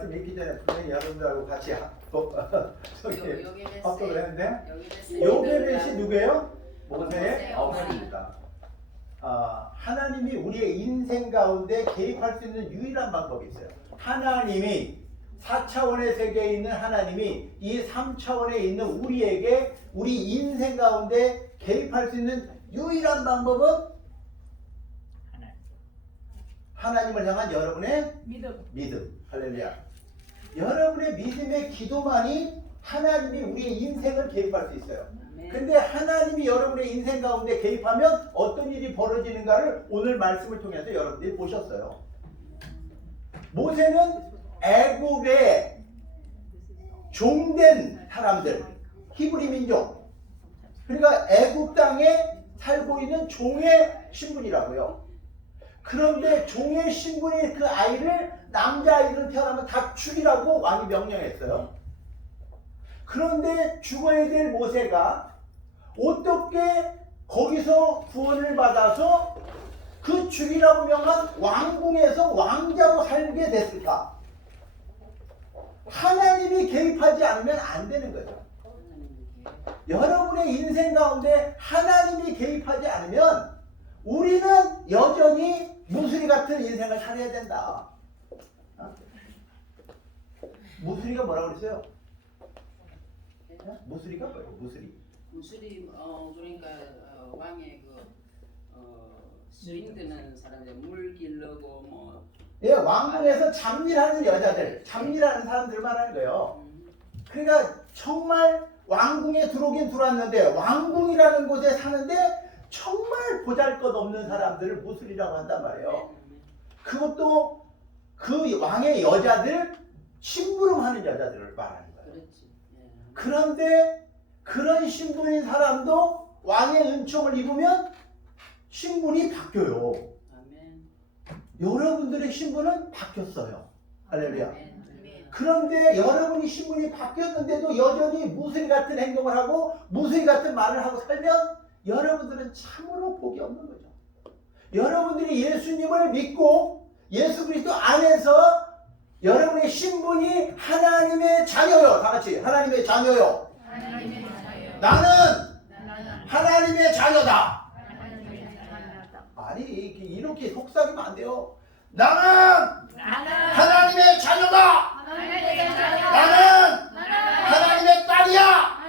말씀 읽기 전에 분명히 여러분들하고 같이 저기 합독을 했는데 요게벳이 누구예요? 모세의 어머니입니다. 하나님이 우리의 인생 가운데 개입할 수 있는 유일한 방법이 있어요. 하나님이 4차원의 세계에 있는 하나님이 이 3차원에 있는 우리에게 우리 인생 가운데 개입할 수 있는 유일한 방법은 하나님을 향한 여러분의 믿음. 할렐루야. 여러분의 믿음의 기도만이 하나님이 우리의 인생을 개입할 수 있어요. 근데 하나님이 여러분의 인생 가운데 개입하면 어떤 일이 벌어지는가를 오늘 말씀을 통해서 여러분들이 보셨어요. 모세는 애국의 종된 사람들, 히브리 민족, 그러니까 애국 땅에 살고 있는 종의 신분이라고요. 그런데 종의 신분이 그 아이를, 남자아이를 태어나면 다 죽이라고 왕이 명령했어요. 그런데 죽어야 될 모세가 어떻게 거기서 구원을 받아서 그 죽이라고 명한 왕궁에서 왕자로 살게 됐을까? 하나님이 개입하지 않으면 안 되는 거죠. 여러분의 인생 가운데 하나님이 개입하지 않으면 우리는 여전히 무수리 같은 인생을 살아야 된다. 무수리가 뭐라고 그랬어요? 무수리가 뭐예요? 무수리 그러니까 왕의 스윙 드는 사람들, 물 길르고 뭐. 예, 왕궁에서 잡일하는 여자들, 잡일하는 사람들 말하는 거예요. 그러니까 정말 왕궁에 들어오긴 들어왔는데 왕궁이라는 곳에 사는데 정말 보잘것없는 사람들을 무술이라고 한단 말이에요. 그것도 그 왕의 여자들, 심부름하는 여자들을 말하는 거예요. 그런데 그런 신분인 사람도 왕의 은총을 입으면 신분이 바뀌어요. 여러분들의 신분은 바뀌었어요. 할렐루야. 그런데 여러분이 신분이 바뀌었는데도 여전히 무수리 같은 행동을 하고 무수리 같은 말을 하고 살면 여러분들은 참으로 복이 없는 거죠. 여러분들이 예수님을 믿고 예수 그리스도 안에서 여러분의 신분이 하나님의 자녀요. 다 같이 하나님의 자녀요. 나는 하나님의 자녀다. 아니 이렇게 속삭이면 안 돼요. 나는 하나님의 자녀다. 나는 하나님의 딸이야.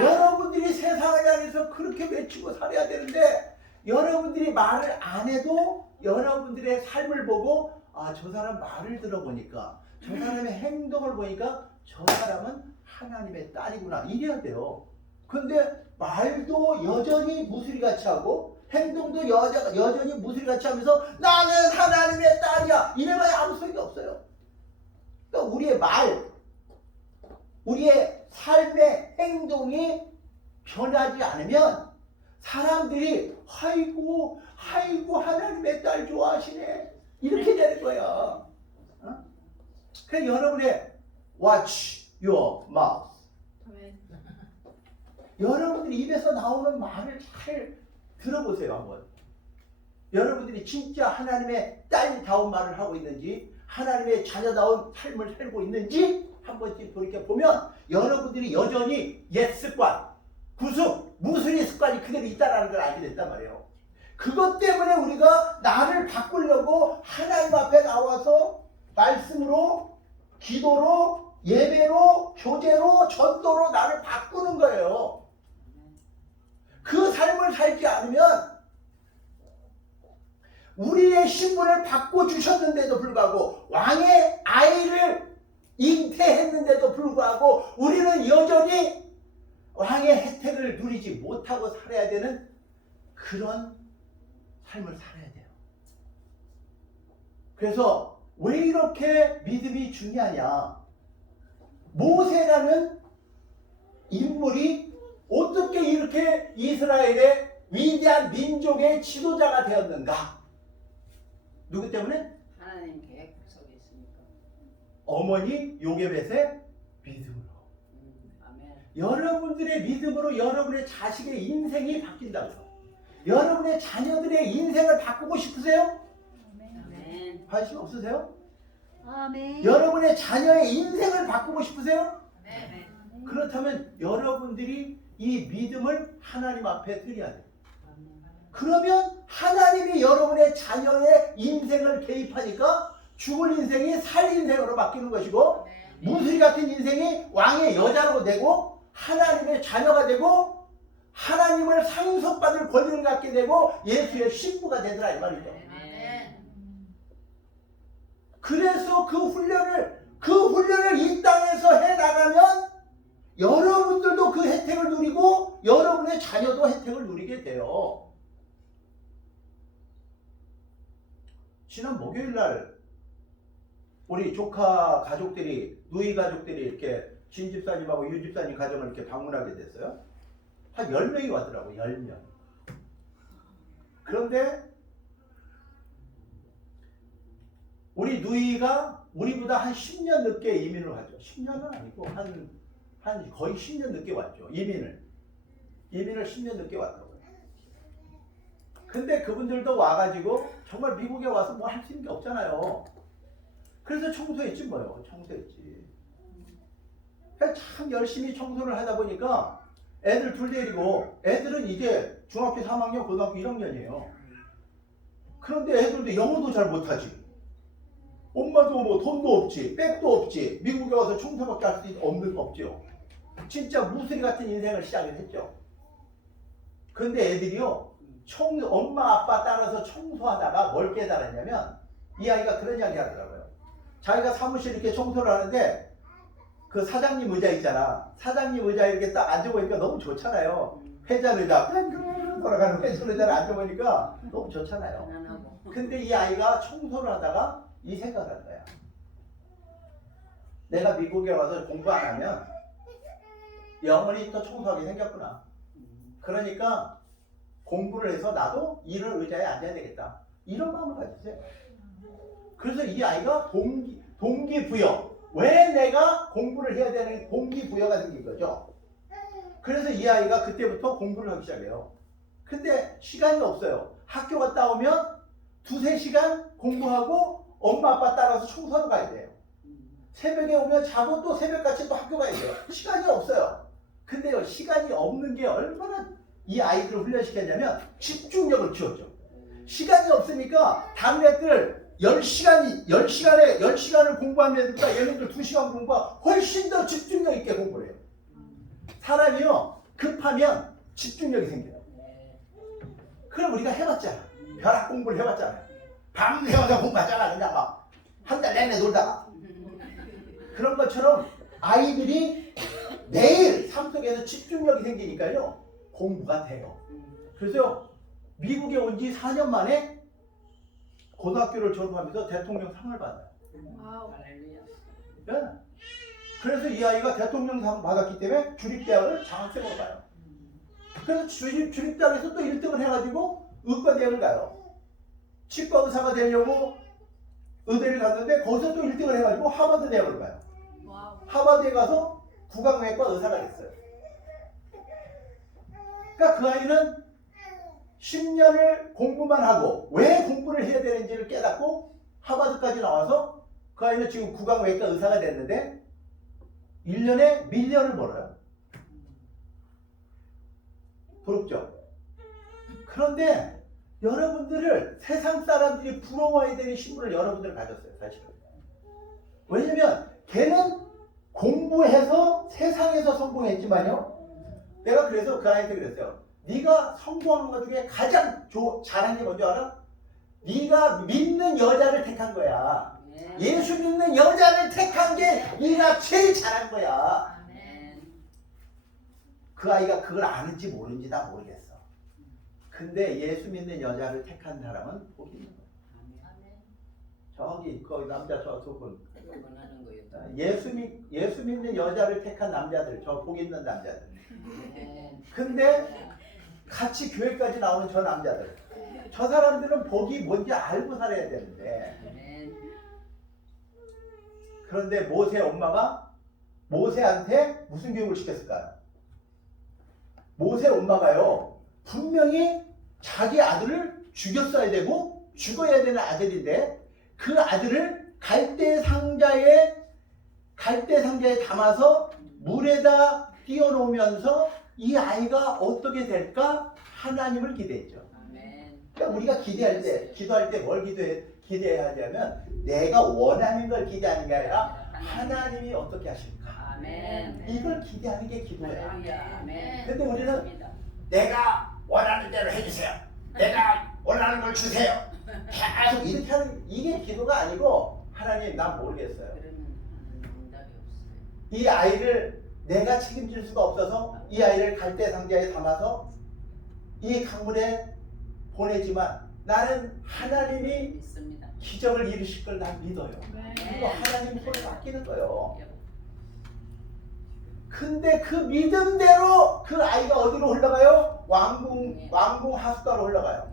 여러분들이 세상을 향해서 그렇게 외치고 살아야 되는데 여러분들이 말을 안 해도 여러분들의 삶을 보고 저 사람 말을 들어보니까 저 사람의 행동을 보니까 저 사람은 하나님의 딸이구나 이래야 돼요. 근데 말도 여전히 무수리같이 하고 행동도 여전히 무수리같이 하면서 나는 하나님의 딸이야 이래봐야 아무 소용이 없어요. 그러니까 우리의 말, 우리의 삶의 행동이 변하지 않으면 사람들이 아이고 하나님의 딸 좋아하시네 이렇게 되는 거야. 그래서 여러분의 watch your mouth. 여러분들이 입에서 나오는 말을 잘 들어보세요 한번. 여러분들이 진짜 하나님의 딸다운 말을 하고 있는지 하나님의 자녀다운 삶을 살고 있는지 한 번씩 돌이켜보면 여러분들이 여전히 옛 습관, 구습, 무수리 습관이 그대로 있다는 걸 알게 됐단 말이에요. 그것 때문에 우리가 나를 바꾸려고 하나님 앞에 나와서 말씀으로, 기도로, 예배로, 교제로, 전도로 나를 바꾸는 거예요. 그 삶을 살지 않으면 우리의 신분을 바꿔주셨는데도 불구하고 왕의 아이를 잉태했는데도 불구하고 우리는 여전히 왕의 혜택을 누리지 못하고 살아야 되는 그런 삶을 살아야 돼요. 그래서 왜 이렇게 믿음이 중요하냐? 모세라는 인물이 어떻게 이렇게 이스라엘의 위대한 민족의 지도자가 되었는가? 누구 때문에? 하나님 계획 속에 있으니까. 어머니 요게벳의 믿음으로. 아멘. 여러분들의 믿음으로 여러분의 자식의 인생이 바뀐다고요. 여러분의 자녀들의 인생을 바꾸고 싶으세요? 아멘. 관심 없으세요? 아멘. 여러분의 자녀의 인생을 바꾸고 싶으세요? 네. 그렇다면 여러분들이 이 믿음을 하나님 앞에 드려야 돼요. 아멘. 그러면 하나님이 여러분의 자녀의 인생을 개입하니까 죽을 인생이 살 인생으로 바뀌는 것이고 무수리 같은 인생이 왕의 여자로 되고 하나님의 자녀가 되고 하나님을 상속받을 권리를 갖게 되고 예수의 신부가 되더라 이 말이죠. 그래서 그 훈련을 이 땅에서 해 나가면 여러분들도 그 혜택을 누리고 여러분의 자녀도 혜택을 누리게 돼요. 지난 목요일 날 우리 조카 가족들이 누이 가족들이 이렇게 진 집사님하고 유 집사님 가정을 이렇게 방문하게 됐어요. 한 10명이 왔더라고요. 10명. 그런데 우리 누이가 우리보다 한 10년 늦게 이민을 하죠. 10년은 아니고 한 거의 10년 늦게 왔죠. 이민을 10년 늦게 왔다고요. 근데 그분들도 와가지고 정말 미국에 와서 뭐 할 수 있는 게 없잖아요. 그래서 청소했지 뭐요. 청소했지. 참 열심히 청소를 하다 보니까 애들 둘 데리고 애들은 이제 중학교 3학년, 고등학교 1학년이에요. 그런데 애들도 영어도 잘 못하지. 엄마도 뭐 돈도 없지, 백도 없지. 미국에 와서 청소밖에 할 수 없는 거 없죠. 진짜 무수리 같은 인생을 시작을 했죠. 근데 애들이요, 엄마 아빠 따라서 청소하다가 뭘 깨달았냐면 이 아이가 그런 이야기 하더라고요. 자기가 사무실 이렇게 청소를 하는데 그 사장님 의자 있잖아. 사장님 의자에 이렇게 딱 앉아보니까 너무 좋잖아요. 회전 의자, 돌아가는 회전 의자를 앉아보니까 너무 좋잖아요. 근데 이 아이가 청소를 하다가 이 생각을 한 거야. 내가 미국에 와서 공부 안 하면 영원히 또 청소하게 생겼구나. 그러니까 공부를 해서 나도 이런 의자에 앉아야 되겠다. 이런 마음을 가지세요. 그래서 이 아이가 동기부여. 왜 내가 공부를 해야 되는 동기부여가 생긴 거죠. 그래서 이 아이가 그때부터 공부를 하기 시작해요. 근데 시간이 없어요. 학교 갔다 오면 2-3시간 공부하고 엄마 아빠 따라서 청소하러 가야 돼요. 새벽에 오면 자고 또 새벽같이 또 학교 가야 돼요. 시간이 없어요. 근데요, 시간이 없는 게 얼마나 이 아이들을 훈련시켰냐면 집중력을 키웠죠. 시간이 없으니까 다른 애들 10시간을 공부하는 애들보다 얘네들 2시간 공부가 훨씬 더 집중력 있게 공부를 해요. 사람이요, 급하면 집중력이 생겨요. 그럼 우리가 해봤잖아. 벼락 공부를 해봤잖아요. 밤새워서 공부하잖아. 그냥 막 한 달 내내 놀다가. 그런 것처럼 아이들이 매일 삶 속에서 집중력이 생기니까요, 공부가 돼요. 그래서 미국에 온 지 4년 만에 고등학교를 졸업하면서 대통령 상을 받아요. 네. 그래서 이 아이가 대통령 상 받았기 때문에 주립대학을 장학생으로 가요. 그래서 주립대학에서 또 1등을 해가지고 의과대학을 가요. 치과 의사가 되려고 의대를 갔는데 거기서 또 1등을 해가지고 하버드 대학을 가요. 하버드에 가서 구강외과 의사가 됐어요. 그러니까 그 아이는 10년을 공부만 하고 왜 공부를 해야 되는지를 깨닫고 하버드까지 나와서 그 아이는 지금 구강외과 의사가 됐는데 1년에 밀리언을 벌어요. 부럽죠? 그런데 여러분들을 세상 사람들이 부러워해야 되는 신분을 여러분들 가졌어요. 사실은. 왜냐면 걔는 공부해서 세상에서 성공했지만요, 내가 그래서 그 아이한테 그랬어요. 네가 성공한 것 중에 가장 잘한 게 뭔지 알아? 네가 믿는 여자를 택한 거야. 예수 믿는 여자를 택한 게 네가 제일 잘한 거야. 그 아이가 그걸 아는지 모르는지 나 모르겠어. 근데 예수 믿는 여자를 택한 사람은 복이 있는 거야. 저기 거기 남자 저 두 분, 예수 믿는 여자를 택한 남자들, 저 복 있는 남자들. 근데 같이 교회까지 나오는 저 남자들, 저 사람들은 복이 뭔지 알고 살아야 되는데, 그런데 모세 엄마가 모세한테 무슨 교육을 시켰을까요? 모세 엄마가요, 분명히 자기 아들을 죽였어야 되고 죽어야 되는 아들인데 그 아들을 갈대 상자에 담아서 물에다 띄워놓으면서 이 아이가 어떻게 될까? 하나님을 기대했죠. 아멘. 그러니까 우리가 기도할 때 뭘 기대해야 하냐면 내가 원하는 걸 기대하는 게 아니라 하나님이 어떻게 하실까? 아멘. 이걸 기대하는 게 기도예요. 할렐루야. 아멘. 근데 우리는 맞습니다. 내가 원하는 대로 해주세요. 내가 원하는 걸 주세요. 계속 이렇게 하는 이게 기도가 아니고 하나님 난 모르겠어요. 그러면 응답이 없어요. 이 아이를 내가 책임질 수가 없어서 이 아이를 갈대 상자에 담아서 이 강물에 보내지만 나는 하나님이 믿습니다. 기적을 이루실 걸 난 믿어요. 네. 그리고 하나님 손에 맡기는 거예요. 근데 그 믿음대로 그 아이가 어디로 흘러가요? 왕궁 하수가로 흘러가요.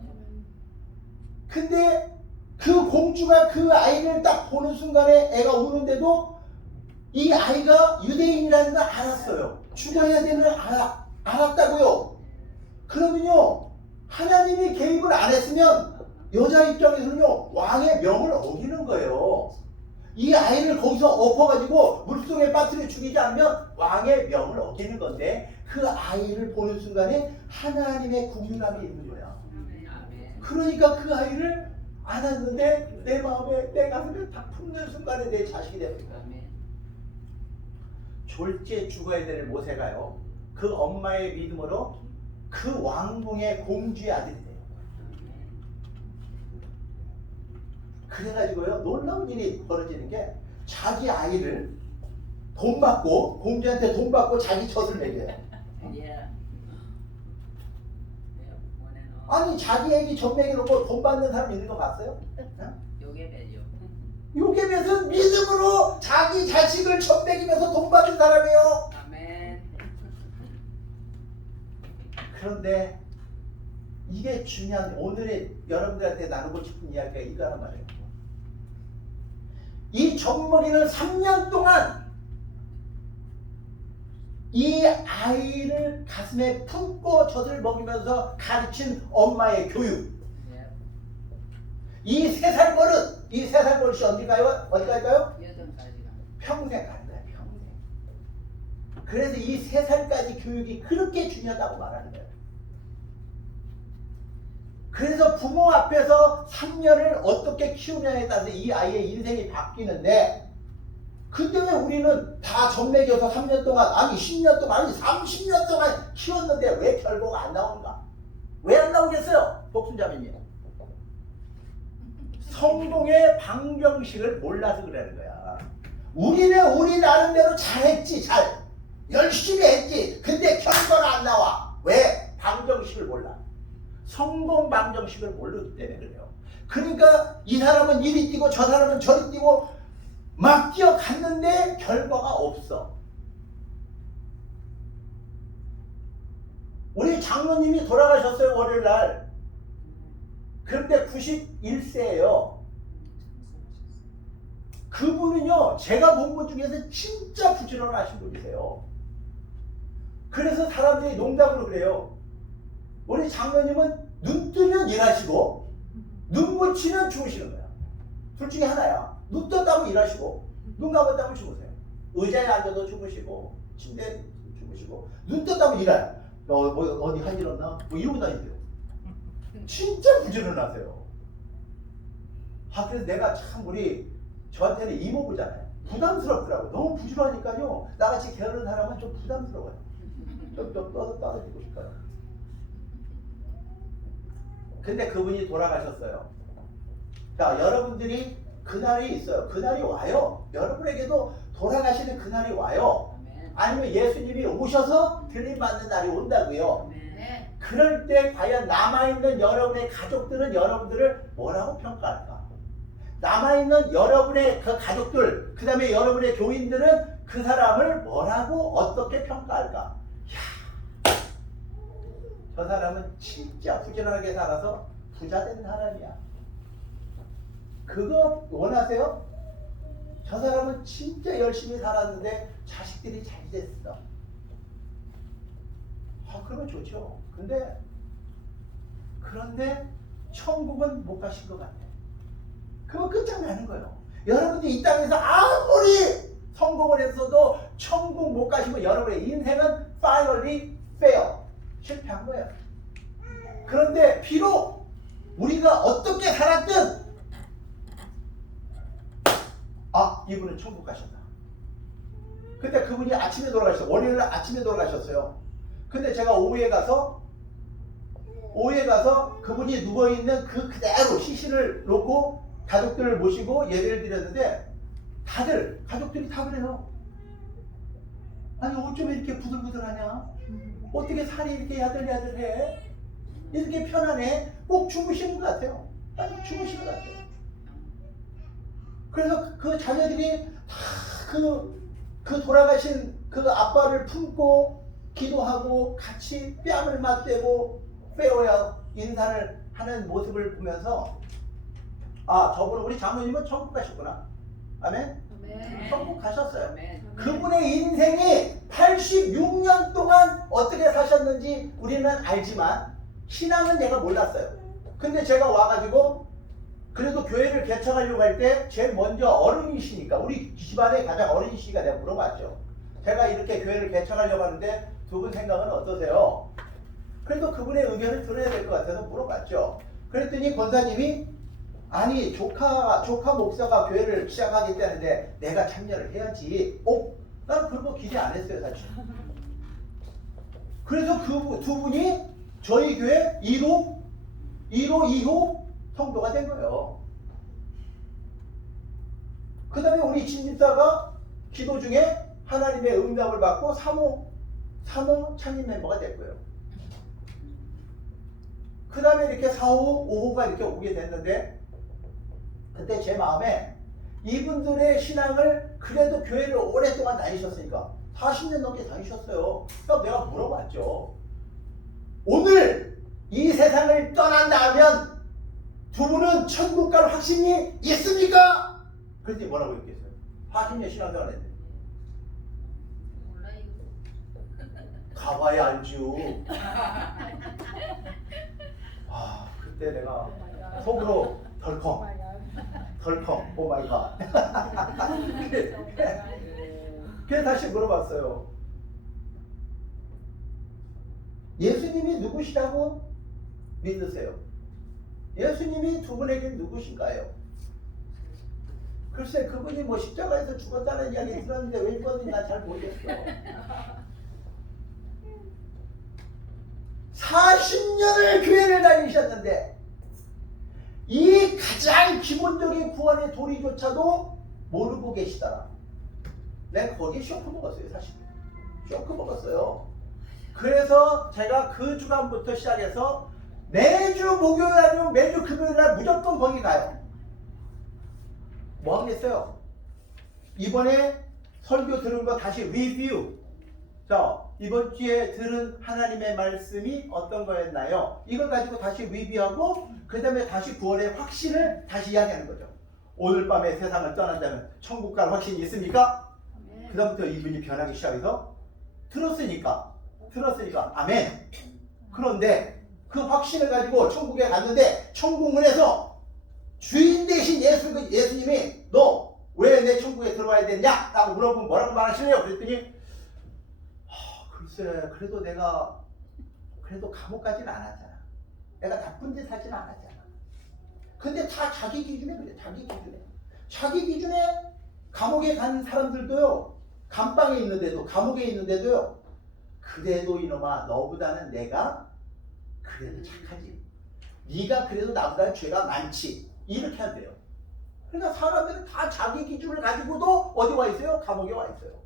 근데 그 공주가 그 아이를 딱 보는 순간에 애가 우는데도 이 아이가 유대인이라는 걸 알았어요. 죽어야 되는 걸 알았다고요. 그러면요 하나님이 개입을 안 했으면 여자 입장에서는요 왕의 명을 어기는 거예요. 이 아이를 거기서 엎어가지고 물속에 빠뜨려 죽이지 않으면 왕의 명을 어기는 건데 그 아이를 보는 순간에 하나님의 국률함이 있는 거야. 아멘. 그러니까 그 아이를 안았는데 내 마음에 내 가슴에 딱 품는 순간에 내 자식이 됩니다. 아멘. 졸지에 죽어야 될 모세가요 그 엄마의 믿음으로 그 왕궁의 공주의 아들이 돼요. 그래가지고요 놀라운 일이 벌어지는 게 자기 아이를 돈 받고 공주한테 돈 받고 자기 젖을 먹여요. 예. 아니 자기 애기 젖 먹여놓고 돈 받는 사람 있는 거 봤어요? 요게 배요. 요게 무슨 믿음으로 자기 자식을 젖 먹이면서 돈 받는 사람이에요. 아멘. 그런데 이게 중요한 오늘의 여러분들한테 나누고 싶은 이야기가 이거란 말이에요. 이 젖먹이는 3년 동안 이 아이를 가슴에 품고 젖을 먹이면서 가르친 엄마의 교육. 예. 이 3살 버릇, 이 3살 버릇이 어디 갈까요? 여전까지가. 평생 가는 거야, 평생. 그래서 이 3살까지 교육이 그렇게 중요하다고 말하는 거예요. 그래서 부모 앞에서 3년을 어떻게 키우냐에 따라서 이 아이의 인생이 바뀌는데 그때 왜 우리는 다 젖먹여서 3년 동안 아니 10년 동안 아니 30년 동안 키웠는데 왜 결과가 안 나오는가? 왜 안 나오겠어요? 복순자매님 성공의 방정식을 몰라서 그러는 거야. 우리는 우리 나름대로 잘했지 잘 열심히 했지 근데 결과가 안 나와. 왜? 방정식을 몰라. 성공 방정식을 모르기 때문에 그래요. 그러니까 이 사람은 이리 뛰고 저 사람은 저리 뛰고 막 뛰어갔는데 결과가 없어. 우리 장로님이 돌아가셨어요 월요일날. 그런데 91세예요. 그분은요 제가 본 분 중에서 진짜 부지런하신 분이세요. 그래서 사람들이 농담으로 그래요. 우리 장로님은 눈 뜨면 일하시고 눈 붙이면 주무시는 거야. 둘 중에 하나야. 눈 떴다면 일하시고 눈 감았다면 주무세요. 의자에 앉아도 주무시고 침대에 주무시고 눈 떴다면 일해요. 어디 할 일 없나? 뭐 이러고 다니세요. 진짜 부지런하세요. 그래서 내가 참 저한테는 이모부잖아요. 부담스럽더라고요. 너무 부지런하니까요. 나같이 게으른 사람은 좀 부담스러워요. 좀 떠들고 싶어요. 근데 그분이 돌아가셨어요. 자, 여러분들이 그날이 있어요. 그날이 와요. 여러분에게도 돌아가시는 그날이 와요. 아멘. 아니면 예수님이 오셔서 들림받는 날이 온다고요. 아멘. 네. 그럴 때 과연 남아있는 여러분의 가족들은 여러분들을 뭐라고 평가할까? 남아있는 여러분의 그 가족들, 그 다음에 여러분의 교인들은 그 사람을 뭐라고 어떻게 평가할까? 저 사람은 진짜 부지런하게 살아서 부자 된 사람이야. 그거 원하세요? 저 사람은 진짜 열심히 살았는데 자식들이 잘 됐어. 그러면 좋죠. 그런데 천국은 못 가신 것 같아. 그건 끝장나는 거예요. 여러분들이 이 땅에서 아무리 성공을 했어도 천국 못 가시면 여러분의 인생은 finally fail. 실패한 거예요. 그런데 비록 우리가 어떻게 살았든 이분은 천국 가셨다. 근데 그분이 아침에 돌아가셨어요. 월요일 아침에 돌아가셨어요. 근데 제가 오후에 가서 그분이 누워있는 그 그대로 시신을 놓고 가족들을 모시고 예배를 드렸는데 다들 가족들이 다 그래요. 아니 어쩜 이렇게 부들부들하냐? 어떻게 살이 이렇게 야들야들해? 이렇게 편안해? 꼭 주무시는 것 같아요. 아니 주무시는 것 같아요. 그래서 그 자녀들이 다 그 돌아가신 그 아빠를 품고 기도하고 같이 뺨을 맞대고 페어웨어 인사를 하는 모습을 보면서 저분은 우리 장모님은 천국 가셨구나. 아멘? 아멘. 천국 가셨어요. 아멘. 그분의 인생이 86년 동안 어떻게 사셨는지 우리는 알지만 신앙은 내가 몰랐어요. 근데 제가 와가지고 그래도 교회를 개척하려고 할 때 제일 먼저 어른이시니까 우리 집안의 가장 어른이시니까 내가 물어봤죠. 제가 이렇게 교회를 개척하려고 하는데 두 분 생각은 어떠세요? 그래도 그분의 의견을 들어야 될 것 같아서 물어봤죠. 그랬더니 권사님이 아니 조카 목사가 교회를 시작하겠다는데 내가 참여를 해야지. 나는 그런 거 기대 안 했어요 사실. 그래서 그 두 분이 저희 교회 1호 2호 성도가 된 거예요. 그 다음에 우리 진집사가 기도 중에 하나님의 응답을 받고 3호 창립 멤버가 됐고요. 그 다음에 이렇게 4호, 5호가 이렇게 오게 됐는데 그때 제 마음에 이분들의 신앙을 그래도 교회를 오랫동안 다니셨으니까 40년 넘게 다니셨어요. 그래서 내가 물어봤죠. 오늘 이 세상을 떠난다면 두 분은 천국 갈 확신이 있습니까? 그랬더니 뭐라고 얘기했어요? 40년 신앙생활 했는데 가봐야 알죠. 그때 내가 속으로 덜컹 오 마이 갓. 그래서 다시 물어봤어요. 예수님이 누구시라고 믿으세요? 예수님이 두 분에게 누구신가요? 글쎄 그분이 뭐 십자가에서 죽었다는 이야기 들었는데 왜 죽었는지 난 잘 모르겠어. 40년을 교회를 다니셨는데 이 가장 기본적인 구원의 도리조차도 모르고 계시더라. 내가 거기에 쇼크 먹었어요 사실. 쇼크 먹었어요. 그래서 제가 그 주간부터 시작해서 매주 목요일 아니면 매주 금요일 날 무조건 거기 가요. 뭐 하겠어요? 이번에 설교 들은 거 다시 리뷰. 자, 이번 주에 들은 하나님의 말씀이 어떤 거였나요? 이걸 가지고 다시 리뷰하고 그 다음에 다시 9월의 확신을 다시 이야기하는 거죠. 오늘 밤에 세상을 떠난다면 천국 갈 확신이 있습니까? 그 다음부터 이분이 변하기 시작해서 들었으니까 아멘. 그런데 그 확신을 가지고 천국에 갔는데 천국 문에서 주인 대신 예수님이 너 왜 내 천국에 들어와야 되냐? 라고 물어보면 뭐라고 말하실래요? 그랬더니 글쎄 그래도 내가 감옥 가지는 않았잖아. 내가 나쁜 짓 하지는 않았잖아. 근데 다 자기 기준에 그래. 자기 기준에 감옥에 간 사람들도요. 감방에 있는데도 감옥에 있는데도요. 그래도 이놈아 너보다는 내가 그래도 착하지. 네가 그래도 나보다는 죄가 많지. 이렇게 한대요. 그러니까 사람들은 다 자기 기준을 가지고도 어디 와 있어요? 감옥에 와 있어요.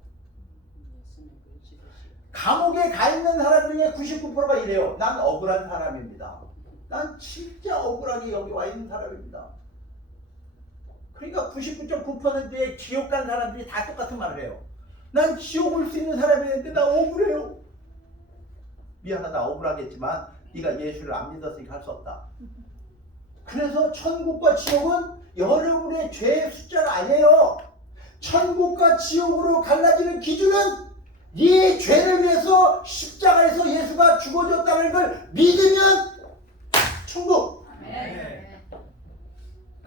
감옥에 가 있는 사람 중에 99%가 이래요. 난 억울한 사람입니다. 난 진짜 억울하게 여기 와 있는 사람입니다. 그러니까 99.9%의 지옥 간 사람들이 다 똑같은 말을 해요. 난 지옥 올 수 있는 사람이었는데 나 억울해요. 미안하다 억울하겠지만 네가 예수를 안 믿었으니까 할 수 없다. 그래서 천국과 지옥은 여러분의 죄의 숫자가 아니에요. 천국과 지옥으로 갈라지는 기준은 네 죄를 위해서 십자가에서 예수가 죽어졌다는 걸 믿으면 천국. 아멘.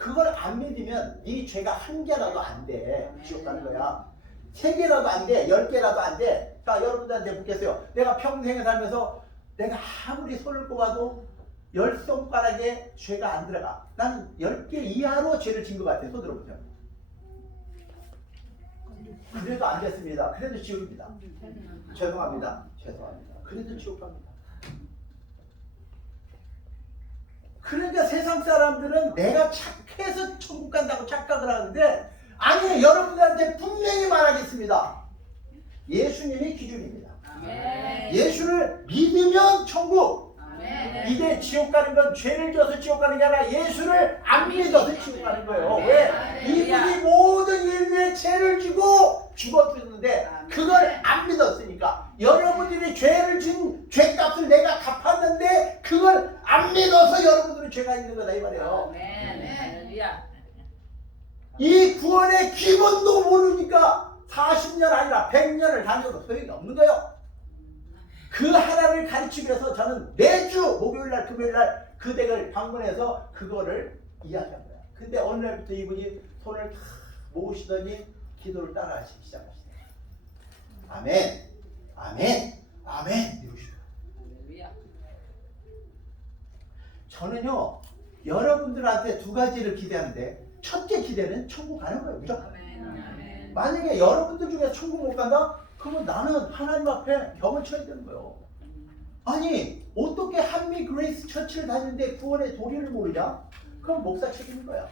그걸 안 믿으면 네 죄가 한 개라도 안 돼. 지옥 가는 거야. 3개라도 안 돼. 10개라도 안 돼. 자, 여러분들한테 묻겠어요. 내가 평생에 살면서 내가 아무리 손을 꼽아도 10손가락에 죄가 안 들어가. 나는 10개 이하로 죄를 진 것 같아. 손 들어보세요. 그래도 안 됐습니다. 그래도 지옥입니다. 죄송합니다. 그래도 지옥 갑니다. 그러니까 세상 사람들은 내가 착해서 천국 간다고 착각을 하는데 아니에요. 여러분들한테 분명히 말하겠습니다. 예수님이 기준입니다. 예수를 믿으면 천국. 이게 지옥 가는 건 죄를 져서 지옥 가는 게 아니라 예수를 안 믿어서 지옥 가는 거예요. 왜? 이분이 모든 인류의 죄를 지고 죽어주는데 그걸 안 믿었으니까. 여러분들이 죄를 진 죄값을 내가 갚았는데 그걸 안 믿어서 여러분들은 죄가 있는 거다 이 말이에요. 이 구원의 기본도 모르니까 40년 아니라 100년을 다녀도 소용이 없는 거예요. 그 하나를 가르치기 위해서 저는 매주 목요일날 금요일날 그 댁을 방문해서 그거를 이야기한 거야. 근데 어느 날부터 이분이 손을 다 모으시더니 기도를 따라 하시기 시작하시네요. 아멘, 아멘, 아멘 이러시더라고요. 저는요 여러분들한테 2가지를 기대하는데 첫째 기대는 천국 가는 거예요. 무조건. 만약에 여러분들 중에 천국 못 간다? 그러면 나는 하나님 앞에 벽을 쳐야 되는 거예요. 아니 어떻게 한미 그레이스 처치를 다니는데 구원의 도리를 모르냐? 그럼 목사 책임인 거야.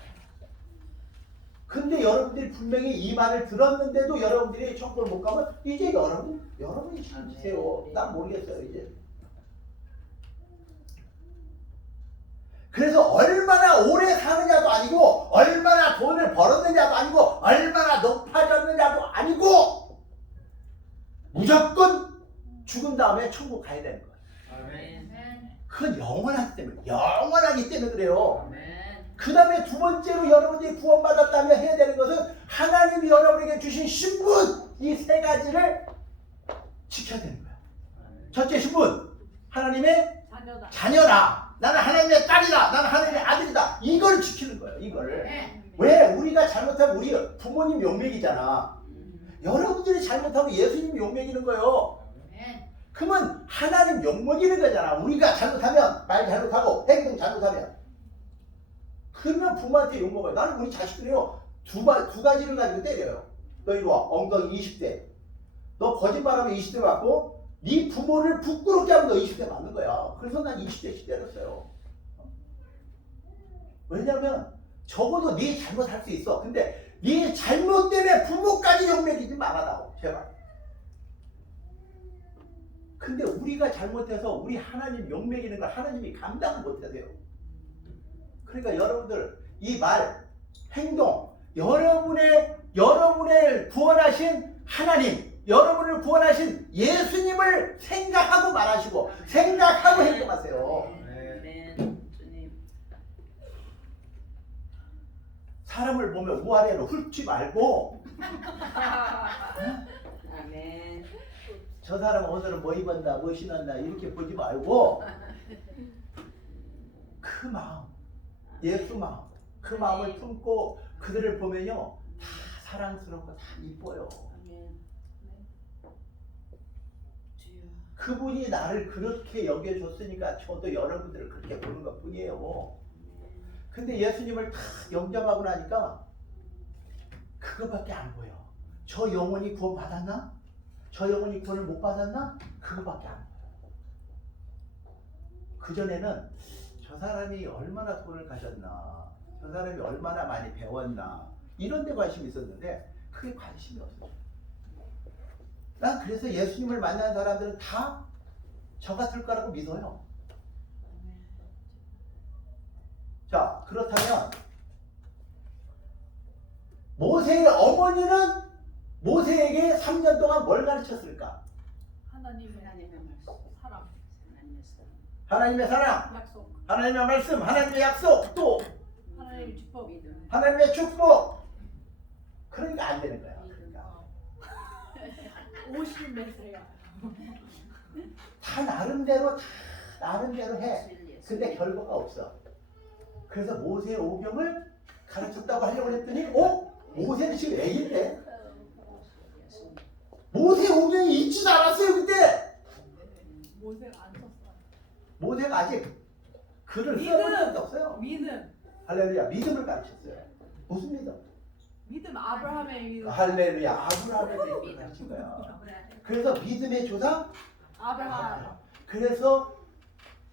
근데 여러분들이 분명히 이 말을 들었는데도 여러분들이 천국을 못 가면 이제 여러분이 찾으세요. 난 모르겠어요 이제. 그래서 얼마나 오래 사느냐도 아니고 얼마나 돈을 벌었느냐도 아니고 얼마나 높아졌느냐도 아니고 무조건 죽은 다음에 천국 가야 되는 거예요. 그건 영원하기 때문에 그래요. 그 다음에 2번째로 여러분들이 구원받았다면 해야 되는 것은 하나님이 여러분에게 주신 신분 이 3가지를 지켜야 되는 거예요. 첫째 신분 하나님의 자녀다. 나는 하나님의 딸이다. 나는 하나님의 아들이다. 이걸 지키는 거예요. 이거를. 왜? 우리가 잘못하면 우리 부모님 욕먹이잖아. 여러분들이 잘못하면 예수님 욕먹이는 거예요. 그러면 하나님 욕먹이는 거잖아. 우리가 잘못하면 말 잘못하고 행동 잘못하면. 그러면 부모한테 욕먹어요. 나는 우리 자식들이요 2가지를 가지고 때려요. 너 이리 와. 엉덩이 20대. 너 거짓말하면 20대 맞고 네 부모를 부끄럽게 하면 너 20대 맞는 거야. 그래서 난 20대씩 때렸어요. 왜냐면 적어도 네 잘못할 수 있어. 근데 네 잘못 때문에 부모까지 욕먹이지 말아다오. 제발. 근데 우리가 잘못해서 우리 하나님 욕먹이는 걸 하나님이 감당을 못하세요. 그러니까 여러분들 이 말, 행동, 여러분을 구원하신 하나님, 여러분을 구원하신 예수님을 생각하고 말하시고 생각하고 행동하세요. 사람을 보면 우아래로 훑지 말고 아멘. 저 사람 오늘은 뭐 입었나 뭐 신었나 이렇게 보지 말고 그 마음, 예수 마음, 그 마음을 품고 그들을 보면요 다 사랑스럽고 다 이뻐요. 그분이 나를 그렇게 여겨줬으니까 저도 여러분들을 그렇게 보는 것 뿐이에요. 근데 예수님을 다 영접하고 나니까 그거밖에 안 보여. 저 영혼이 구원 받았나? 저 영혼이 구원을 못 받았나? 그거밖에 안 보여. 그전에는 저 사람이 얼마나 돈을 가졌나, 저 사람이 얼마나 많이 배웠나 이런 데 관심이 있었는데 그게 관심이 없어요. 난 그래서 예수님을 만난 사람들은 다 저 같을 거라고 믿어요. 자, 그렇다면 모세의 어머니는 모세에게 3년 동안 뭘 가르쳤을까? 하나님의 사랑. 하나님의 사랑, 약속, 하나님의 말씀, 하나님의 약속, 또 하나님의 축복, 하나님의 축복. 그러니까 안 되는 거야. 그러니까 50메트야. 다 나름대로 해. 근데 결과가 없어. 그래서 모세의 오병을 가르쳤다고 하려고 했더니 모세는 지금 애기인데 모세 오경이 있지도 않았어요 그때. 모세가 안 썼어. 모세가 아직 글을 믿음! 써본 적도 없어요. 믿음. 할렐루야. 믿음을 가르쳤어요. 무슨 믿음? 믿음 아브라함의 믿음. 할렐루야. 아브라함의 믿음을 가르친 거야. 그래서 믿음의 조상 아브라함. 그래서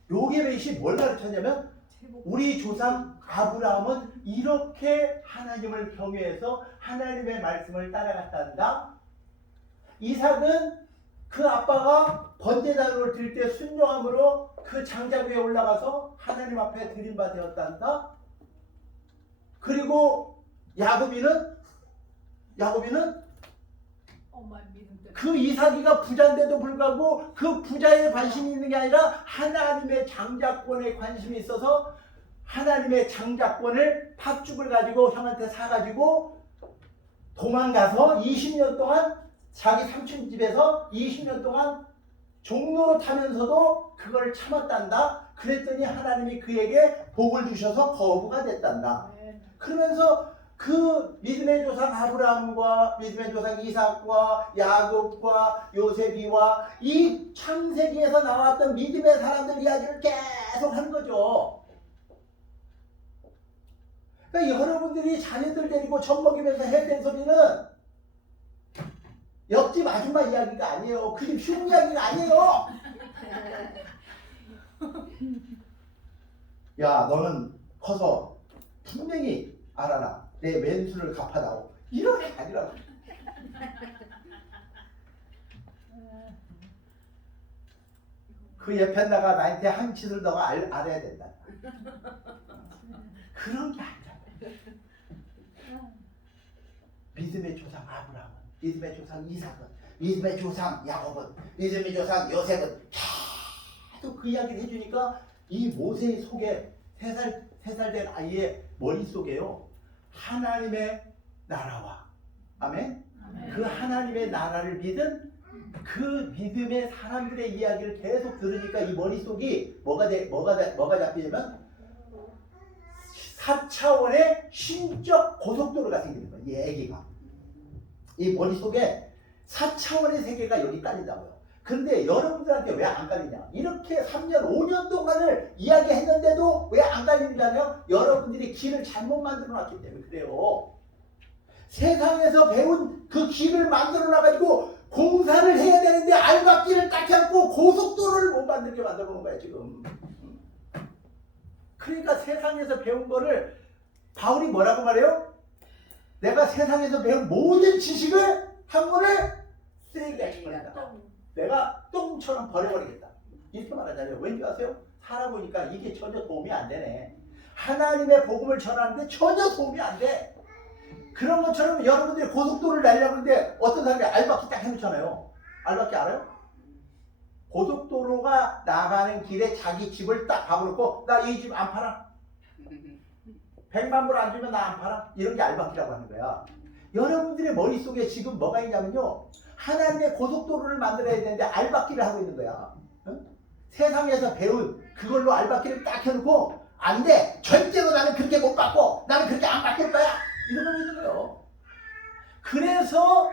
요게벳이 뭘 가르쳤냐면 제목. 우리 조상 아브라함은 이렇게 하나님을 경외해서 하나님의 말씀을 따라갔단다. 이삭은 그 아빠가 번제단을 드릴 때 순종함으로 그 장작 위에 올라가서 하나님 앞에 드림바 되었단다. 그리고 야곱이는 엄마의 믿음 때문에. 그 이삭이가 부자인데도 불구하고 그 부자에 관심이 있는 게 아니라 하나님의 장자권에 관심이 있어서 하나님의 장자권을 팥죽을 가지고 형한테 사가지고 도망가서 20년 동안 자기 삼촌 집에서 20년 동안 종로로 타면서도 그걸 참았단다. 그랬더니 하나님이 그에게 복을 주셔서 거부가 됐단다. 네. 그러면서 그 믿음의 조상 아브라함과 믿음의 조상 이삭과 야곱과 요셉이와 이 창세기에서 나왔던 믿음의 사람들 이야기를 계속 하는 거죠. 그러니까 여러분들이 자녀들 데리고 젖 먹이면서 해댄 소리는 옆집 아줌마 이야기가 아니에요. 그 집 흉 이야기가 아니에요. 야, 너는 커서 분명히 알아라. 내 왼수를 갚아다오. 이런 게 아니라고. 그 옆에 나가 나한테 한 짓을 너가 알아야 된다. 그런 게 아니라. 믿음의 조상 아브라함은, 믿음의 조상 이삭은, 믿음의 조상 야곱은, 믿음의 조상 요셉은 계속 그 이야기를 해주니까 이 모세의 속에 3살 된 아이의 머릿속에요. 하나님의 나라와 아멘? 아멘. 그 하나님의 나라를 믿은 그 믿음의 사람들의 이야기를 계속 들으니까 이 머릿속이 뭐가 잡히냐면 4차원의 신적 고속도로가 생기는 거예요. 이 애기가. 이 머릿속에 4차원의 세계가 여기 깔린다고요. 근데 여러분들한테 왜 안 깔리냐? 이렇게 3년, 5년 동안을 이야기했는데도 왜 안 깔리냐면 여러분들이 길을 잘못 만들어 놨기 때문에 그래요. 세상에서 배운 그 길을 만들어 놔가지고 공사를 해야 되는데 알박기를 딱 해갖고 고속도로를 못 만들게 만들어 놓은 거야 지금. 그러니까 세상에서 배운 거를 바울이 뭐라고 말해요? 내가 세상에서 배운 모든 지식을 한 번에 쓰레기에 집어넣는다. 내가 똥처럼 버려버리겠다. 이렇게 말하잖아요. 왠지 아세요? 살아보니까 이게 전혀 도움이 안 되네. 하나님의 복음을 전하는데 전혀 도움이 안 돼. 그런 것처럼 여러분들이 고속도로를 달리려고 하는데 어떤 사람이 알바키 딱 해놓잖아요. 알바키 알아요? 고속도로가 나가는 길에 자기 집을 딱 박아놓고 나 이 집 안 팔아. 100만 불 안 주면 나 안 팔아. 이런 게 알바키라고 하는 거야. 여러분들의 머릿속에 지금 뭐가 있냐면요. 하나님의 고속도로를 만들어야 되는데 알바키를 하고 있는 거야. 응? 세상에서 배운 그걸로 알바키를 딱 해놓고 안 돼. 절대로 나는 그렇게 못 받고 나는 그렇게 안 바뀔 거야. 이러고 있는 거예요. 그래서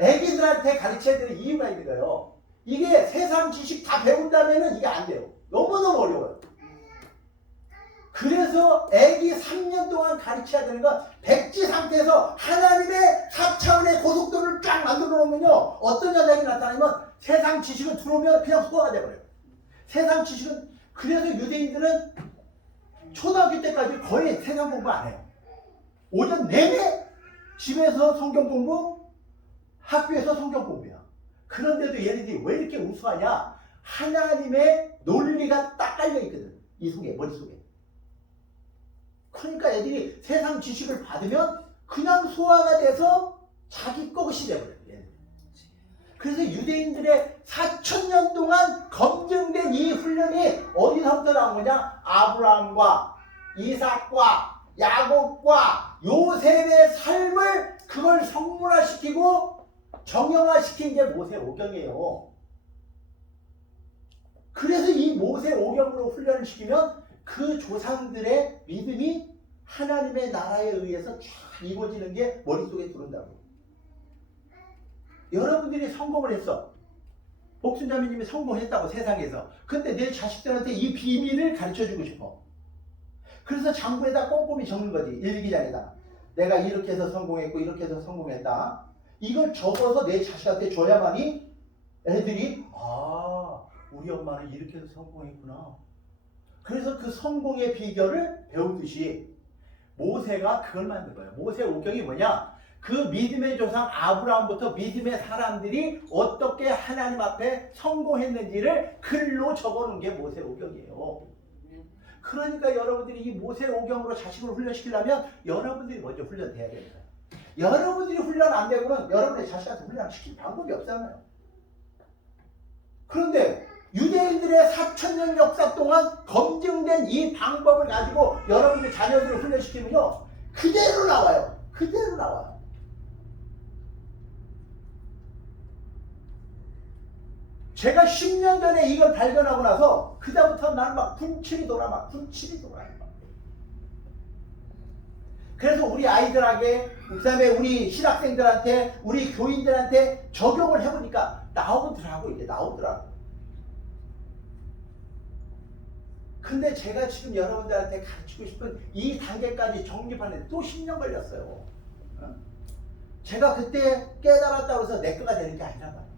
애기들한테 가르쳐야 되는 이유가 있는 거예요. 이게 세상 지식 다 배운다면은 이게 안 돼요. 너무너무 어려워요. 그래서 애기 3년 동안 가르쳐야 되는 건 백지 상태에서 하나님의 4차원의 고속도로를 쫙 만들어 놓으면요. 어떤 현상이 나타나면 세상 지식은 들어오면 그냥 소화가 돼버려요. 세상 지식은 그래서 유대인들은 초등학교 때까지 거의 세상 공부 안 해요. 오전 내내 집에서 성경 공부, 학교에서 성경 공부야. 그런데도 얘네들이 왜 이렇게 우수하냐? 하나님의 논리가 딱 깔려있거든. 이 속에, 머릿속에. 그러니까 애들이 세상 지식을 받으면 그냥 소화가 돼서 자기 것이 돼버려요. 그래서 유대인들의 4,000년 동안 검증된 이 훈련이 어디서부터 나온 거냐? 아브라함과 이삭과 야곱과 요셉의 삶을 그걸 성문화시키고 정형화시킨 게 모세오경이에요. 그래서 이 모세오경으로 훈련을 시키면 그 조상들의 믿음이 하나님의 나라에 의해서 쫙 이루어지는 게 머릿속에 들어온다고. 여러분들이 성공을 했어. 복순자매님이 성공했다고 세상에서. 근데 내 자식들한테 이 비밀을 가르쳐주고 싶어. 그래서 장부에다 꼼꼼히 적는 거지. 일기장에다. 내가 이렇게 해서 성공했고 이렇게 해서 성공했다. 이걸 적어서 내 자식한테 줘야만이 애들이 우리 엄마는 이렇게 해서 성공했구나. 그래서 그 성공의 비결을 배우듯이 모세가 그걸 만든 거예요. 모세 오경이 뭐냐? 그 믿음의 조상 아브라함부터 믿음의 사람들이 어떻게 하나님 앞에 성공했는지를 글로 적어놓은 게 모세 오경이에요. 그러니까 여러분들이 이 모세 오경으로 자식을 훈련시키려면 여러분들이 먼저 훈련돼야 됩니다. 여러분들이 훈련 안 되고는 여러분의 자식한테 훈련시킬 방법이 없잖아요. 그런데 유대인들의 4,000년 역사 동안 검증된 이 방법을 가지고 여러분들 자녀들을 훈련시키면요 그대로 나와요. 그대로 나와요. 제가 10년 전에 이걸 발견하고 나서 그다음부터 나는 막 군침이 돌아. 그래서 우리 아이들에게, 그 다음에 우리 신학생들한테, 우리 교인들한테 적용을 해보니까 나오더라고. 이게 나오더라고. 근데 제가 지금 여러분들한테 가르치고 싶은 이 단계까지 정립하는데 또 10년 걸렸어요. 제가 그때 깨달았다고 해서 내 거가 되는 게 아니란 말이에요.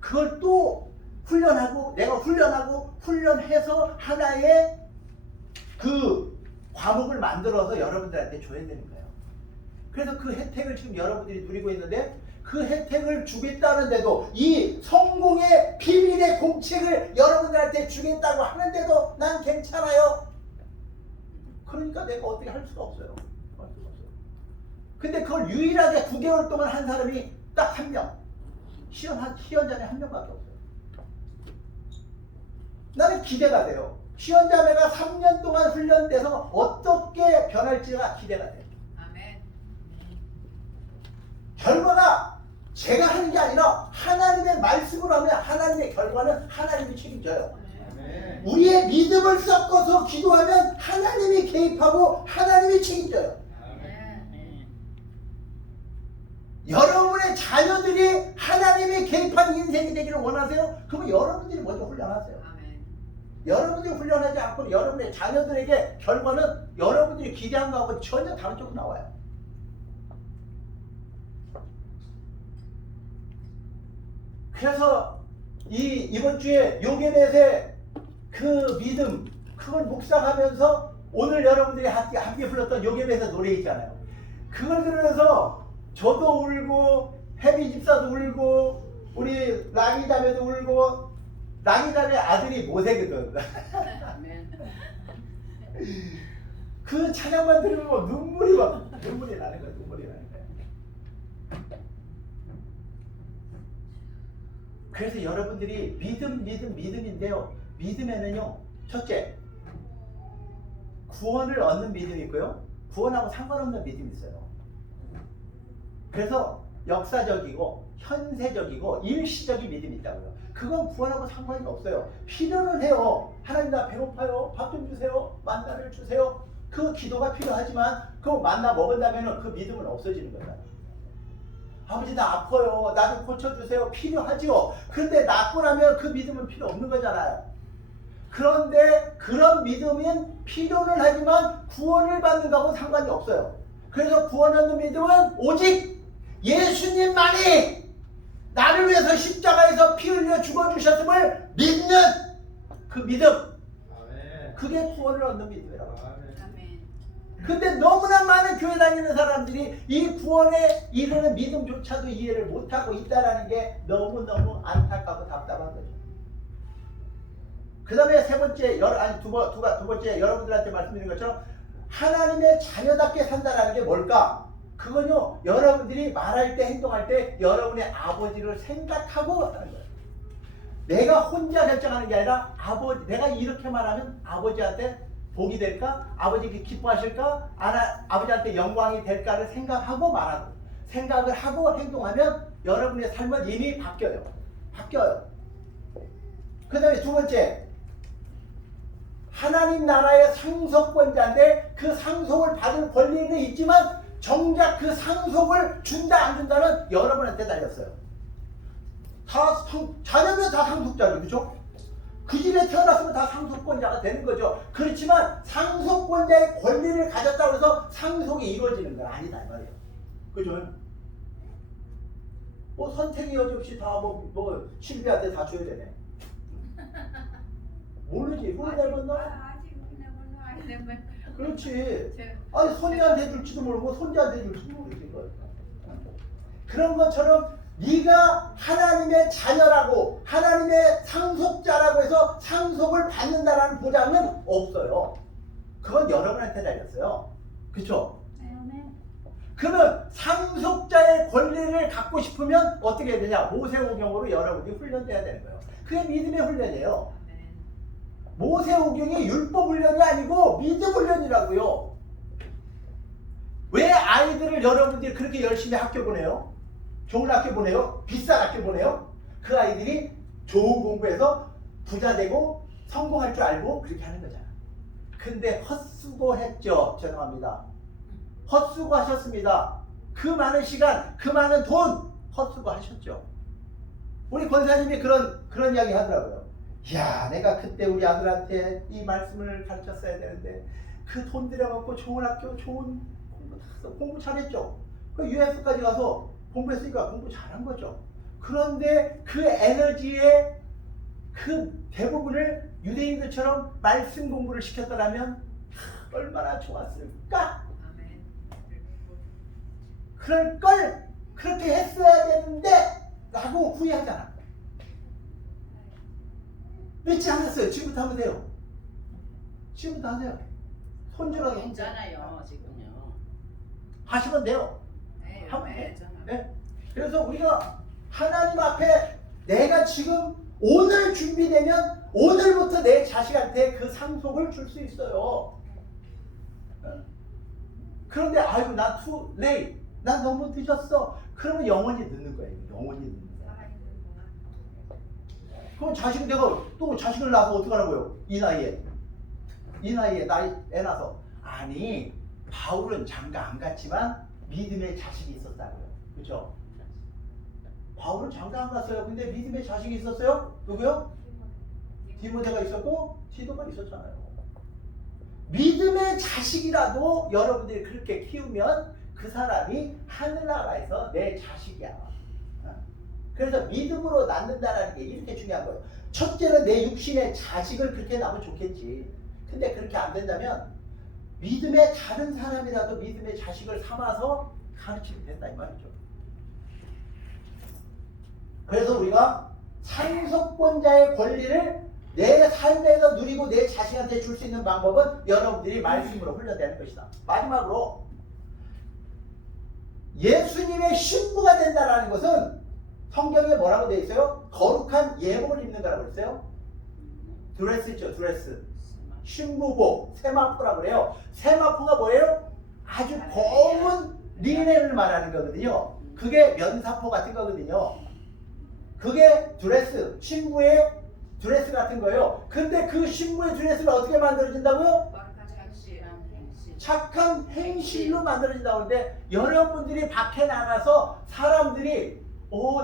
그걸 또 훈련하고 내가 훈련해서 하나의 그 과목을 만들어서 여러분들한테 줘야 되는 거예요. 그래서 그 혜택을 지금 여러분들이 누리고 있는데 그 혜택을 주겠다는데도 이 성공의 비밀의 공책을 여러분들한테 주겠다고 하는데도 난 괜찮아요. 그러니까 내가 어떻게 할 수가 없어요. 근데 그걸 유일하게 9개월 동안 한 사람이 딱 한 명. 시연자매 한 명밖에 없어요. 나는 기대가 돼요. 시연자매가 3년 동안 훈련돼서 어떻게 변할지가 기대가 돼요. 아멘. 결과가 제가 하는 게 아니라 하나님의 말씀으로 하면 하나님의 결과는 하나님이 책임져요. 아멘. 우리의 믿음을 섞어서 기도하면 하나님이 개입하고 하나님이 책임져요. 여러분의 자녀들이 하나님이 개입한 인생이 되기를 원하세요? 그러면 여러분들이 먼저 훈련하세요. 아멘. 여러분들이 훈련하지 않고 여러분의 자녀들에게 결과는 여러분들이 기대한 거하고 전혀 다른 쪽으로 나와요. 그래서 이번 주에 요게벳의 그 믿음, 그걸 묵상하면서 오늘 여러분들이 함께 불렀던 요게벳의 노래 있잖아요. 그걸 들으면서 저도 울고 해비 집사도 울고 우리 랑이 자매도 울고, 랑이 자매 아들이 모세거든. 아멘. 그 찬양만 들으면 뭐 눈물이 나는 거야. 눈물이 나는 거야. 그래서 여러분들이 믿음인데요. 믿음에는요, 첫째, 구원을 얻는 믿음이 있고요, 구원하고 상관없는 믿음이 있어요. 그래서 역사적이고 현세적이고 일시적인 믿음이 있다고요. 그건 구원하고 상관이 없어요. 필요는 해요. 하나님 나 배고파요. 밥 좀 주세요. 만나를 주세요. 그 기도가 필요하지만 그 만나 먹은다면 그 믿음은 없어지는 거잖아요. 아버지 나 아파요. 나 좀 고쳐주세요. 필요하지요. 근데 낫고 나면 그 믿음은 필요 없는 거잖아요. 그런데 그런 믿음은 필요는 하지만 구원을 받는 거하고 상관이 없어요. 그래서 구원 얻는 믿음은 오직 예수님만이 나를 위해서 십자가에서 피 흘려 죽어주셨음을 믿는 그 믿음. 그게 구원을 얻는 믿음이라고. 아멘. 근데 너무나 많은 교회 다니는 사람들이 이 구원에 이르는 믿음조차도 이해를 못하고 있다는 게 너무너무 안타깝고 답답한 거죠. 그 다음에 두 번째 여러분들한테 말씀드린 것처럼 하나님의 자녀답게 산다는 게 뭘까? 그건요, 여러분들이 말할 때 행동할 때 여러분의 아버지를 생각하고 하는 거예요. 내가 혼자 결정하는 게 아니라 내가 이렇게 말하면 아버지한테 복이 될까? 아버지께 기뻐하실까? 아버지한테 영광이 될까를 생각하고 말하고, 생각을 하고 행동하면 여러분의 삶은 이미 바뀌어요. 그 다음에 두 번째, 하나님 나라의 상속권자인데 그 상속을 받을 권리는 있지만 정작 그 상속을 준다 안 준다는 여러분한테 달렸어요. 자녀면 다 상속자죠. 그렇죠? 그 집에 태어났으면 다 상속권자가 되는 거죠. 그렇지만 상속권자의 권리를 가졌다고 해서 상속이 이루어지는 건 아니다 이 말이에요. 그죠? 뭐 선택의 여지 없이 다 뭐 실비한테 다 줘야 되네. 모르지. 후회 닮았나? 그렇지. 아니 손자한테 줄지도 모르고 손자한테 줄지도 모르지. 그런 것처럼 네가 하나님의 자녀라고 하나님의 상속자라고 해서 상속을 받는다라는 보장은 없어요. 그건 여러분한테 달렸어요. 그렇죠? 그러면 상속자의 권리를 갖고 싶으면 어떻게 해야 되냐? 모세오경으로 여러분이 훈련돼야 되는 거예요. 그게 믿음의 훈련이에요. 모세오경이 율법 훈련이 아니고 믿음 훈련이라고요. 왜 아이들을 여러분들이 그렇게 열심히 학교 보내요? 좋은 학교 보내요? 비싼 학교 보내요? 그 아이들이 좋은 공부해서 부자 되고 성공할 줄 알고 그렇게 하는 거잖아. 근데 헛수고했죠. 죄송합니다. 헛수고하셨습니다. 그 많은 시간, 그 많은 돈 헛수고하셨죠. 우리 권사님이 그런 이야기 하더라고요. 야, 내가 그때 우리 아들한테 이 말씀을 가르쳤어야 되는데 그 돈 들여갖고 좋은 학교, 좋은 공부 다 했어. 공부 잘했죠. 그 US까지 가서 공부했으니까 공부 잘한 거죠. 그런데 그 에너지의 그 대부분을 유대인들처럼 말씀 공부를 시켰더라면 얼마나 좋았을까? 그럴 걸 그렇게 했어야 되는데 라고 후회하잖아. 믿지 않았어요. 지금부터 하면 돼요. 지금부터 하세요. 손주라도 있잖아요 지금요. 하시면 돼요. 네, 네. 네. 네. 그래서 우리가 하나님 앞에 내가 지금 오늘 준비되면 오늘부터 내 자식한테 그 상속을 줄 수 있어요. 그런데 아유 나 too late, 난 너무 늦었어. 그러면 영원히 늦는 거예요. 영원히 늦는 거예요. 그럼 자식 내가 또 자식을 낳아서 어떡하라고요? 이 나이에 애 낳아서. 아니 바울은 장가 안 갔지만 믿음의 자식이 있었다고요. 그렇죠? 바울은 장가 안 갔어요. 근데 믿음의 자식이 있었어요? 누구요? 디모데가 있었고 디도가 있었잖아요. 믿음의 자식이라도 여러분들이 그렇게 키우면 그 사람이 하늘나라에서 내 자식이야. 그래서 믿음으로 낳는다는 게 이렇게 중요한 거예요. 첫째는 내 육신의 자식을 그렇게 낳으면 좋겠지. 근데 그렇게 안 된다면 믿음의 다른 사람이라도 믿음의 자식을 삼아서 가르치면 된다 이 말이죠. 그래서 우리가 상속권자의 권리를 내 삶에서 누리고 내 자식한테 줄 수 있는 방법은 여러분들이 말씀으로 훈련되는 것이다. 마지막으로 예수님의 신부가 된다는 것은 성경에 뭐라고 되어 있어요? 거룩한 예복을 입는 거라고 그랬어요. 드레스죠, 드레스. 신부복, 세마포라고 그래요. 세마포가 뭐예요? 아주 검은 리넨을 말하는 거거든요. 그게 면사포 같은 거거든요. 그게 드레스, 신부의 드레스 같은 거예요. 근데 그 신부의 드레스를 어떻게 만들어진다고요? 착한 행실로 만들어진다고 하는데 여러분들이 밖에 나가서 사람들이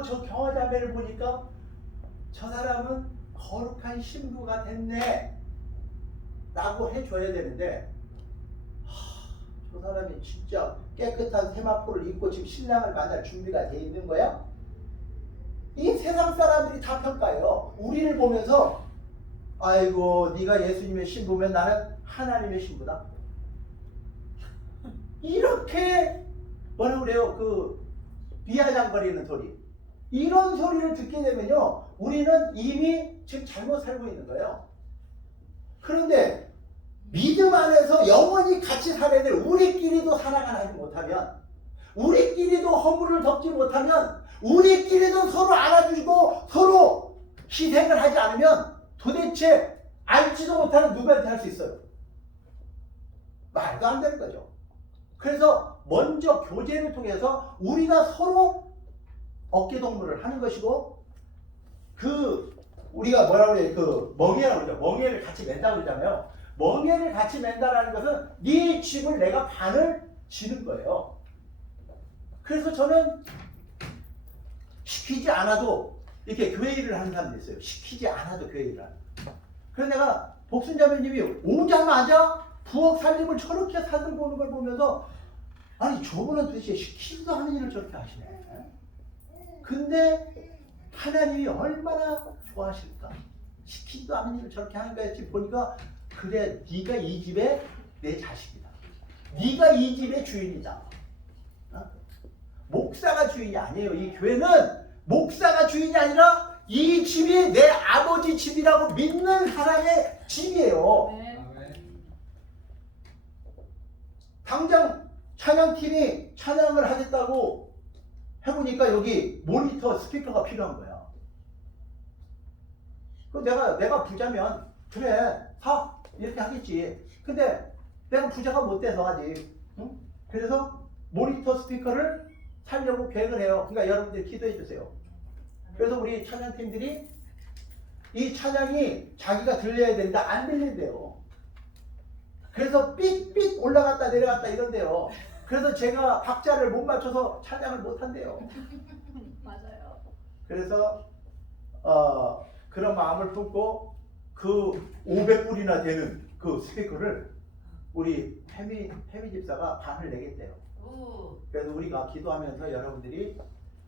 저 경화자매를 보니까 저 사람은 거룩한 신부가 됐네 라고 해줘야 되는데 저 사람이 진짜 깨끗한 세마포를 입고 지금 신랑을 만날 준비가 돼 있는 거야? 이 세상 사람들이 다 평가해요. 우리를 보면서 아이고 네가 예수님의 신부면 나는 하나님의 신부다. 이렇게 뭐라 그래요? 그 비아냥거리는 소리. 이런 소리를 듣게 되면요. 우리는 이미 지금 잘못 살고 있는 거예요. 그런데 믿음 안에서 영원히 같이 살아야 될 우리끼리도 사랑을 하지 못하면 우리끼리도 허물을 덮지 못하면 우리끼리도 서로 알아주고 서로 희생을 하지 않으면 도대체 알지도 못하는 누구한테 할 수 있어요? 말도 안 되는 거죠. 그래서 먼저 교제를 통해서 우리가 서로 어깨동무를 하는 것이고 우리가 뭐라고 그래요? 그 멍에라고 그러죠. 멍에를 같이 맨다고 그러잖아요. 멍에를 같이 맨다라는 것은 네 짐을 내가 반을 지는 거예요. 그래서 저는 시키지 않아도 이렇게 교회 일을 하는 사람도 있어요. 시키지 않아도 교회 일을 하는. 그래서 내가 복순자매님이 오자마자 부엌 살림을 저렇게 사들고 오는 걸 보면서 아니 저분은 도대체 시키지도 않은 일을 저렇게 하시네. 근데 하나님이 얼마나 좋아하실까. 시키지도 않은 일을 저렇게 하는 거였지 보니까 그래 네가 이 집의 내 자식이다. 네가 이 집의 주인이다. 어? 목사가 주인이 아니에요. 이 교회는 목사가 주인이 아니라 이 집이 내 아버지 집이라고 믿는 사람의 집이에요. 네. 아멘. 당장 찬양팀이 찬양을 하겠다고 해보니까 여기 모니터 스피커가 필요한 거야. 그 내가 부자면 그래 사 이렇게 하겠지. 근데 내가 부자가 못 돼서 아직. 응? 그래서 모니터 스피커를 사려고 계획을 해요. 그러니까 여러분들이 기도해 주세요. 그래서 우리 찬양팀들이 이 찬양이 자기가 들려야 된다 안 들린대요. 그래서 삑삑 올라갔다 내려갔다 이런대요. 그래서 제가 박자를 못 맞춰서 찬양을 못 한대요. 맞아요. 그래서 그런 마음을 품고 그 500불이나 되는 그 스피커를 우리 해미 집사가 반을 내겠대요. 그래서 우리가 기도하면서 여러분들이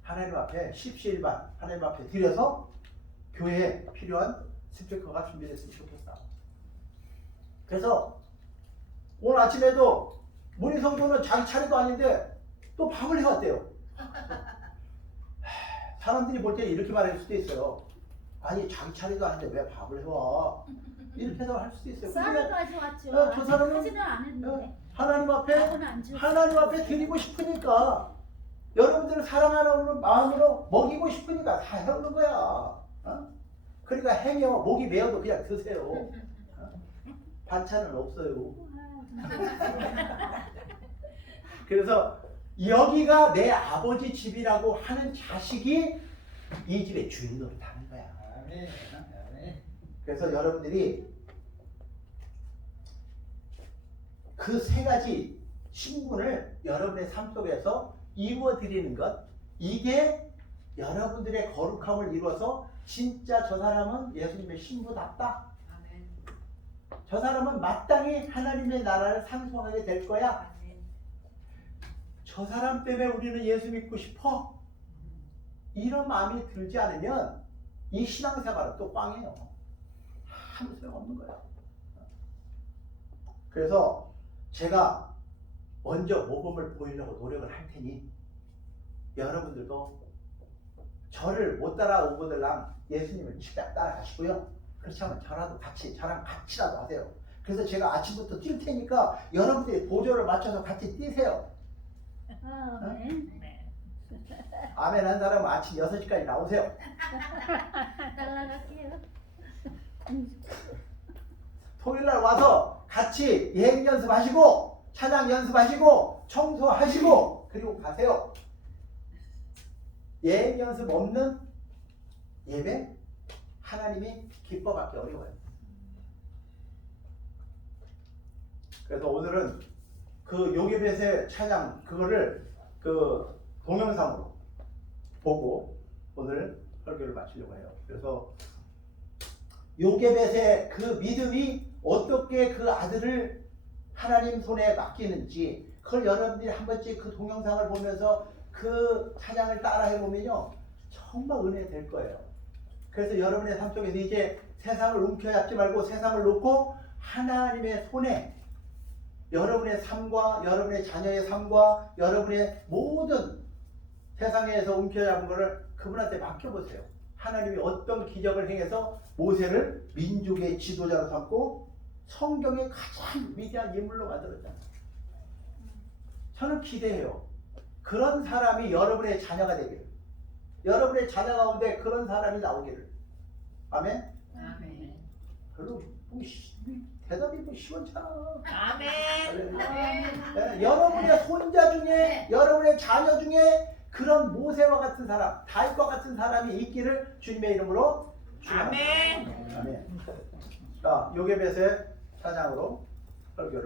하나님 앞에 십시일반 하나님 앞에 드려서 교회에 필요한 스피커가 준비됐으면 좋겠다. 그래서 오늘 아침에도 문희 성도는 자기 차례도 아닌데 또 밥을 해왔대요. 사람들이 볼 때 이렇게 말할 수도 있어요. 아니 자기 차례도 아닌데 왜 밥을 해와? 이렇게 해서 할 수도 있어요. 쌀을 가져왔죠. 저 사람은 하지는 않았는데. 하나님 앞에 밥은 안 줬어요. 하나님 앞에 드리고 싶으니까 여러분들을 사랑하는 마음으로 먹이고 싶으니까 다 해오는 거야. 어? 그러니까 행여 목이 메어도 그냥 드세요. 어? 반찬은 없어요. 그래서 여기가 내 아버지 집이라고 하는 자식이 이 집의 주인 노릇하는 거야. 아멘. 아멘. 그래서 여러분들이 그 세 가지 신분을 여러분의 삶 속에서 이루어 드리는 것, 이게 여러분들의 거룩함을 이루어서 진짜 저 사람은 예수님의 신부답다. 아멘. 저 사람은 마땅히 하나님의 나라를 상속하게 될 거야. 저 사람 때문에 우리는 예수 믿고 싶어. 이런 마음이 들지 않으면 이 신앙생활은 또 꽝이에요. 아무 소용없는 거야. 그래서 제가 먼저 모범을 보이려고 노력을 할 테니 여러분들도 저를 못 따라오고들랑 예수님을 직접 따라가시고요. 그렇지 않으면 저랑 같이라도 하세요. 그래서 제가 아침부터 뛸 테니까 여러분들이 보조를 맞춰서 같이 뛰세요. 아멘. 아멘 한 사람은 아침 6시까지 나오세요. 따라갈게요. 토요일날 와서 같이 예행 연습하시고 찬양 연습하시고 청소하시고 그리고 가세요. 예행 연습 없는 예배 하나님이 기뻐받기 어려워요. 그래서 오늘은 그 요괴벳의 찬양 그거를 그 동영상으로 보고 오늘 설교를 마치려고 해요. 그래서 요괴벳의 그 믿음이 어떻게 그 아들을 하나님 손에 맡기는지 그걸 여러분들이 한 번씩 그 동영상을 보면서 그 찬양을 따라 해보면요 정말 은혜 될 거예요. 그래서 여러분의 삶 속에서 이제 세상을 움켜잡지 말고 세상을 놓고 하나님의 손에 여러분의 삶과 여러분의 자녀의 삶과 여러분의 모든 세상에서 움켜잡은 것을 그분한테 맡겨보세요. 하나님이 어떤 기적을 행해서 모세를 민족의 지도자로 삼고 성경의 가장 위대한 인물로 만들었잖아요. 저는 기대해요. 그런 사람이 여러분의 자녀가 되기를. 여러분의 자녀 가운데 그런 사람이 나오기를. 아멘? 아멘. 별로 대답이 뭐 시원찮아. 아멘. 네, 여러분의 손자 중에 여러분의 자녀 중에 그런 모세와 같은 사람, 다윗과 같은 사람이 있기를 주님의 이름으로 축원합니다. 아멘. 아멘. 자, 요괴벳의 사장으로 설교를